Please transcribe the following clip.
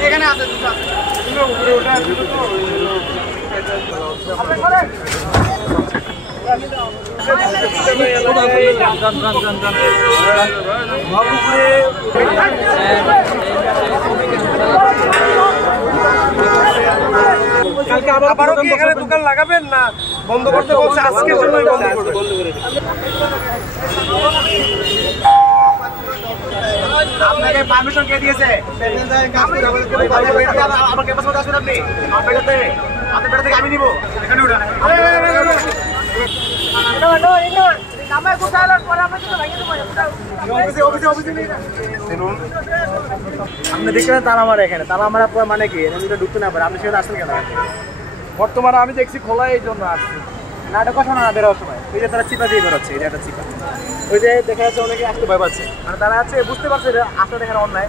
এখানে আছে উপরে ওঠা কালকে আবারও কি এখানে দোকান লাগাবেন না বন্ধ করতে বলছে আজকের জন্য বন্ধ করে আপনাকে পারমিশন কে দিয়েছে আমার ক্যাম্পাস মধ্যে আসবেন আপনি আপনার বেটা থেকে আমি নিব এখানে উঠা আপনি দেখছেন তালা মারা এখানে তালা মারা মানে কি ঢুকতে না পারে আপনি সেখানে আসছেন কেন বর্তমানে আমি দেখছি খোলা এই জন্য আসছি না এটা কথা না বেরোর সময় ওই যে তারা চিপা দিয়ে বেরোচ্ছে এটা একটা চিপা ওই যে দেখা যাচ্ছে অনেকে আসতে ভয় পাচ্ছে মানে তারা আছে বুঝতে পারছে যে আসলে এখানে অন্যায়